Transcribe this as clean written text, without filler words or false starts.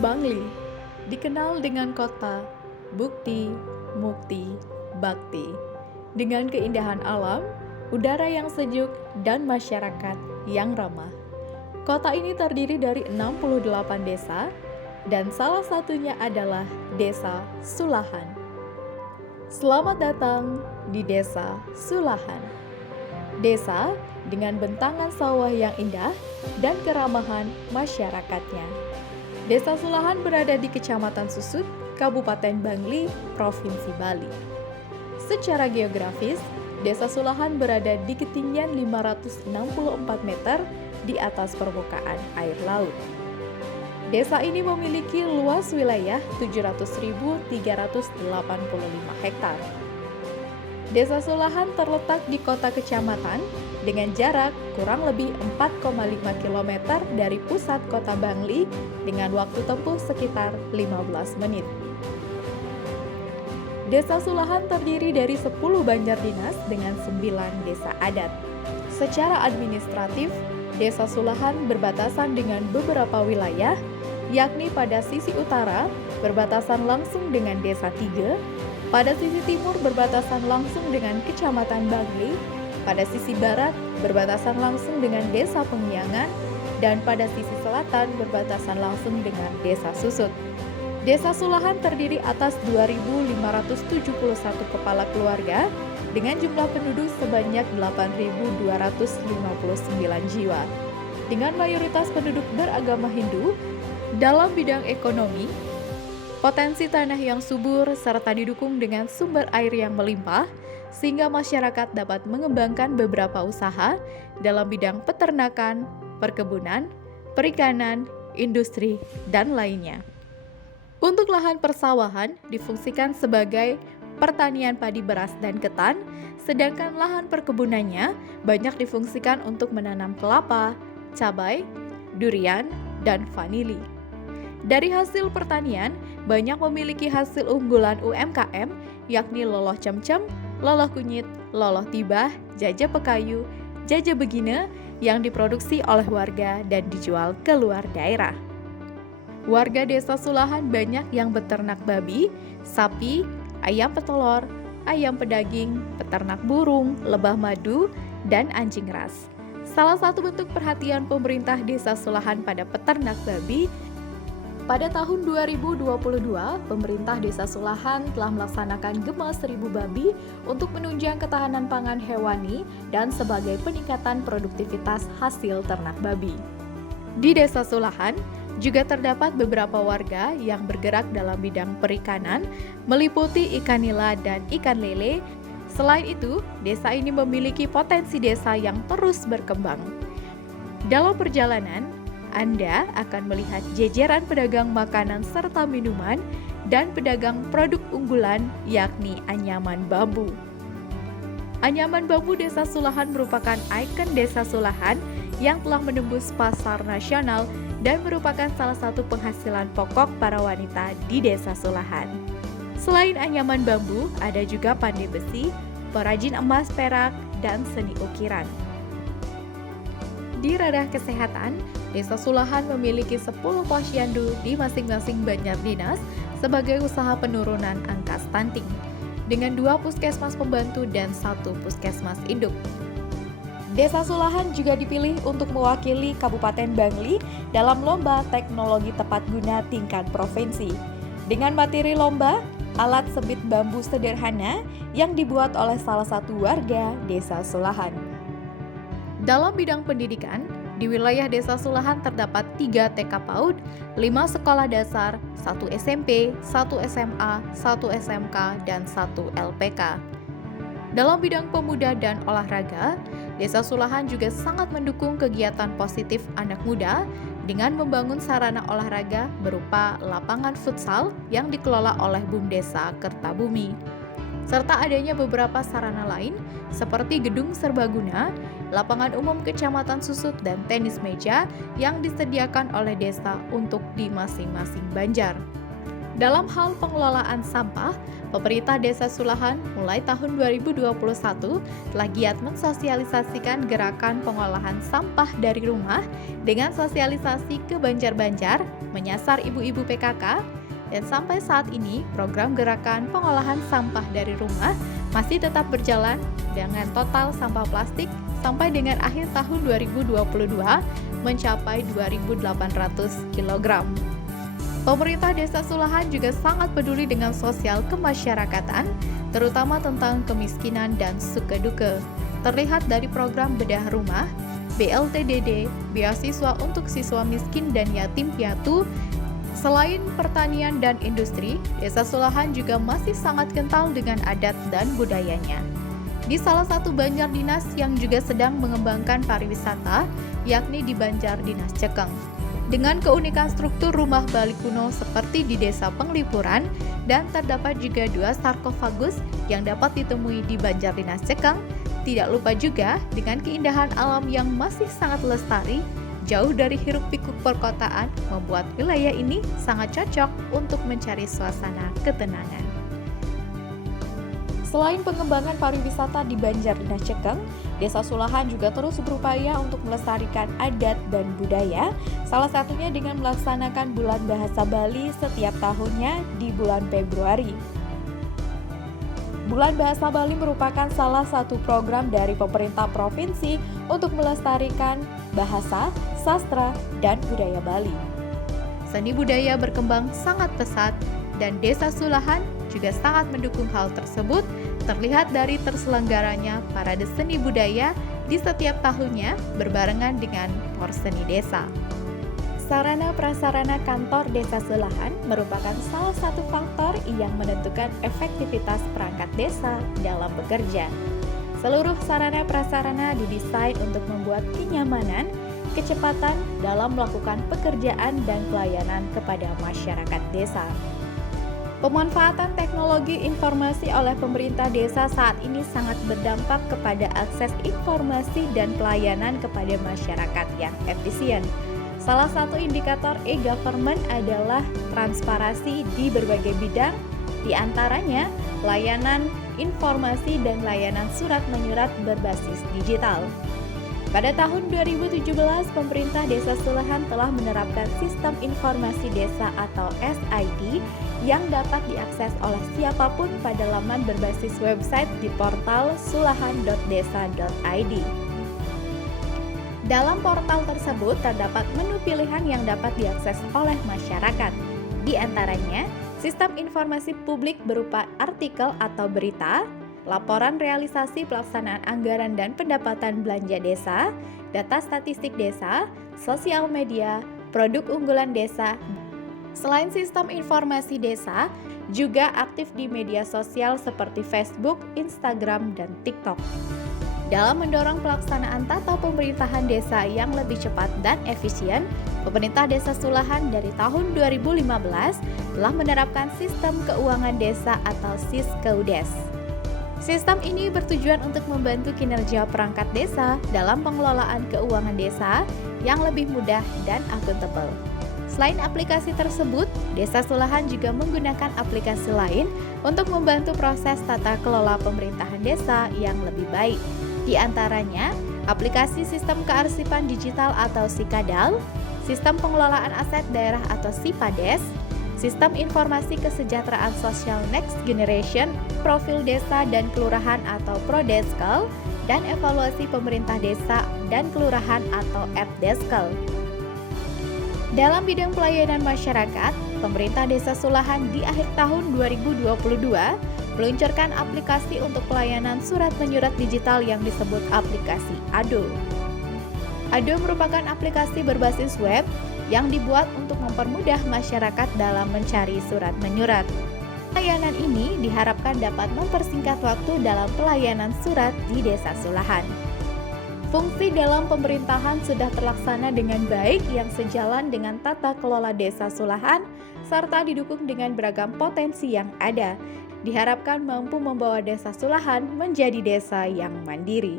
Bangli dikenal dengan kota Bukti, Mukti, Bakti. Dengan keindahan alam, udara yang sejuk, dan masyarakat yang ramah. Kota ini terdiri dari 68 desa, dan salah satunya adalah Desa Sulahan. Selamat datang di Desa Sulahan. Desa dengan bentangan sawah yang indah dan keramahan masyarakatnya. Desa Sulahan berada di Kecamatan Susut, Kabupaten Bangli, Provinsi Bali. Secara geografis, Desa Sulahan berada di ketinggian 564 meter di atas permukaan air laut. Desa ini memiliki luas wilayah 700.385 hektar. Desa Sulahan terletak di kota kecamatan dengan jarak kurang lebih 4,5 km dari pusat kota Bangli dengan waktu tempuh sekitar 15 menit. Desa Sulahan terdiri dari 10 banjar dinas dengan 9 desa adat. Secara administratif, Desa Sulahan berbatasan dengan beberapa wilayah, yakni pada sisi utara berbatasan langsung dengan Desa Tiga, pada sisi timur berbatasan langsung dengan Kecamatan Bangli, pada sisi barat berbatasan langsung dengan Desa Penghiangan, dan pada sisi selatan berbatasan langsung dengan Desa Susut. Desa Sulahan terdiri atas 2.571 kepala keluarga dengan jumlah penduduk sebanyak 8.259 jiwa. Dengan mayoritas penduduk beragama Hindu, dalam bidang ekonomi, potensi tanah yang subur serta didukung dengan sumber air yang melimpah, sehingga masyarakat dapat mengembangkan beberapa usaha dalam bidang peternakan, perkebunan, perikanan, industri, dan lainnya. Untuk lahan persawahan difungsikan sebagai pertanian padi beras dan ketan, sedangkan lahan perkebunannya banyak difungsikan untuk menanam kelapa, cabai, durian, dan vanili. Dari hasil pertanian, banyak memiliki hasil unggulan UMKM, yakni loloh cemcem, loloh kunyit, loloh tibah, jaja pekayu, jaja begine, yang diproduksi oleh warga dan dijual ke luar daerah. Warga Desa Sulahan banyak yang beternak babi, sapi, ayam petelur, ayam pedaging, peternak burung, lebah madu, dan anjing ras. Salah satu bentuk perhatian pemerintah Desa Sulahan pada peternak babi, pada tahun 2022, pemerintah Desa Sulahan telah melaksanakan Gema 1000 babi untuk menunjang ketahanan pangan hewani dan sebagai peningkatan produktivitas hasil ternak babi. Di Desa Sulahan juga terdapat beberapa warga yang bergerak dalam bidang perikanan, meliputi ikan nila dan ikan lele. Selain itu, desa ini memiliki potensi desa yang terus berkembang. Dalam perjalanan, Anda akan melihat jejeran pedagang makanan serta minuman dan pedagang produk unggulan, yakni anyaman bambu. Anyaman bambu Desa Sulahan merupakan ikon Desa Sulahan yang telah menembus pasar nasional dan merupakan salah satu penghasilan pokok para wanita di Desa Sulahan. Selain anyaman bambu, ada juga pandai besi, perajin emas perak, dan seni ukiran. Di ranah kesehatan, Desa Sulahan memiliki 10 posyandu di masing-masing banjar dinas sebagai usaha penurunan angka stunting, dengan 2 puskesmas pembantu dan 1 puskesmas induk. Desa Sulahan juga dipilih untuk mewakili Kabupaten Bangli dalam Lomba Teknologi Tepat Guna tingkat provinsi. Dengan materi lomba, alat sebit bambu sederhana yang dibuat oleh salah satu warga Desa Sulahan. Dalam bidang pendidikan, di wilayah Desa Sulahan terdapat 3 TK PAUD, 5 sekolah dasar, 1 SMP, 1 SMA, 1 SMK, dan 1 LPK. Dalam bidang pemuda dan olahraga, Desa Sulahan juga sangat mendukung kegiatan positif anak muda dengan membangun sarana olahraga berupa lapangan futsal yang dikelola oleh BUMDesa Kertabumi, serta adanya beberapa sarana lain seperti gedung serbaguna, lapangan umum Kecamatan Susut, dan tenis meja yang disediakan oleh desa untuk di masing-masing banjar. Dalam hal pengelolaan sampah, pemerintah Desa Sulahan mulai tahun 2021 telah giat mensosialisasikan gerakan pengolahan sampah dari rumah dengan sosialisasi ke banjar-banjar, menyasar ibu-ibu PKK, dan sampai saat ini program gerakan pengolahan sampah dari rumah masih tetap berjalan dengan total sampah plastik sampai dengan akhir tahun 2022 mencapai 2.800 kg. Pemerintah Desa Sulahan juga sangat peduli dengan sosial kemasyarakatan, terutama tentang kemiskinan dan suka-duka. Terlihat dari program bedah rumah, BLTDD, beasiswa untuk siswa miskin dan yatim piatu. Selain pertanian dan industri, Desa Sulahan juga masih sangat kental dengan adat dan budayanya. Di salah satu Banjar Dinas yang juga sedang mengembangkan pariwisata, yakni di Banjar Dinas Cekeng. Dengan keunikan struktur rumah Bali kuno seperti di Desa Penglipuran, dan terdapat juga 2 sarkofagus yang dapat ditemui di Banjar Dinas Cekeng, tidak lupa juga dengan keindahan alam yang masih sangat lestari, jauh dari hiruk-pikuk perkotaan, membuat wilayah ini sangat cocok untuk mencari suasana ketenangan. Selain pengembangan pariwisata di Banjar Dinas Cekeng, Desa Sulahan juga terus berupaya untuk melestarikan adat dan budaya, salah satunya dengan melaksanakan Bulan Bahasa Bali setiap tahunnya di bulan Februari. Bulan Bahasa Bali merupakan salah satu program dari pemerintah provinsi untuk melestarikan bahasa, sastra, dan budaya Bali. Seni budaya berkembang sangat pesat dan Desa Sulahan juga sangat mendukung hal tersebut, terlihat dari terselenggaranya parade seni budaya di setiap tahunnya berbarengan dengan Porseni Desa. Sarana prasarana kantor Desa Sulahan merupakan salah satu faktor yang menentukan efektivitas perangkat desa dalam bekerja. Seluruh sarana prasarana didesain untuk membuat kenyamanan, kecepatan dalam melakukan pekerjaan dan pelayanan kepada masyarakat desa. Pemanfaatan teknologi informasi oleh pemerintah desa saat ini sangat berdampak kepada akses informasi dan pelayanan kepada masyarakat yang efisien. Salah satu indikator e-government adalah transparansi di berbagai bidang, di antaranya layanan informasi dan layanan surat menyurat berbasis digital. Pada tahun 2017, pemerintah Desa Sulahan telah menerapkan Sistem Informasi Desa atau SID yang dapat diakses oleh siapapun pada laman berbasis website di portal sulahan.desa.id. Dalam portal tersebut terdapat menu pilihan yang dapat diakses oleh masyarakat. Di antaranya, sistem informasi publik berupa artikel atau berita, laporan realisasi pelaksanaan anggaran dan pendapatan belanja desa, data statistik desa, sosial media, produk unggulan desa. Selain sistem informasi desa, juga aktif di media sosial seperti Facebook, Instagram, dan TikTok. Dalam mendorong pelaksanaan tata pemerintahan desa yang lebih cepat dan efisien, pemerintah Desa Sulahan dari tahun 2015 telah menerapkan Sistem Keuangan Desa atau SIS-KEUDES. Sistem ini bertujuan untuk membantu kinerja perangkat desa dalam pengelolaan keuangan desa yang lebih mudah dan akuntabel. Selain aplikasi tersebut, Desa Sulahan juga menggunakan aplikasi lain untuk membantu proses tata kelola pemerintahan desa yang lebih baik. Di antaranya, aplikasi Sistem Kearsipan Digital atau SIKADAL, Sistem Pengelolaan Aset Daerah atau SIPADES, Sistem Informasi Kesejahteraan Sosial Next Generation, Profil Desa dan Kelurahan atau Prodeskel, dan Evaluasi Pemerintah Desa dan Kelurahan atau EPDESKEL. Dalam bidang pelayanan masyarakat, pemerintah Desa Sulahan di akhir tahun 2022 meluncurkan aplikasi untuk pelayanan surat menyurat digital yang disebut aplikasi ADO. ADO merupakan aplikasi berbasis web yang dibuat untuk mempermudah masyarakat dalam mencari surat menyurat. Layanan ini diharapkan dapat mempersingkat waktu dalam pelayanan surat di Desa Sulahan. Fungsi dalam pemerintahan sudah terlaksana dengan baik yang sejalan dengan tata kelola Desa Sulahan serta didukung dengan beragam potensi yang ada. Diharapkan mampu membawa Desa Sulahan menjadi desa yang mandiri.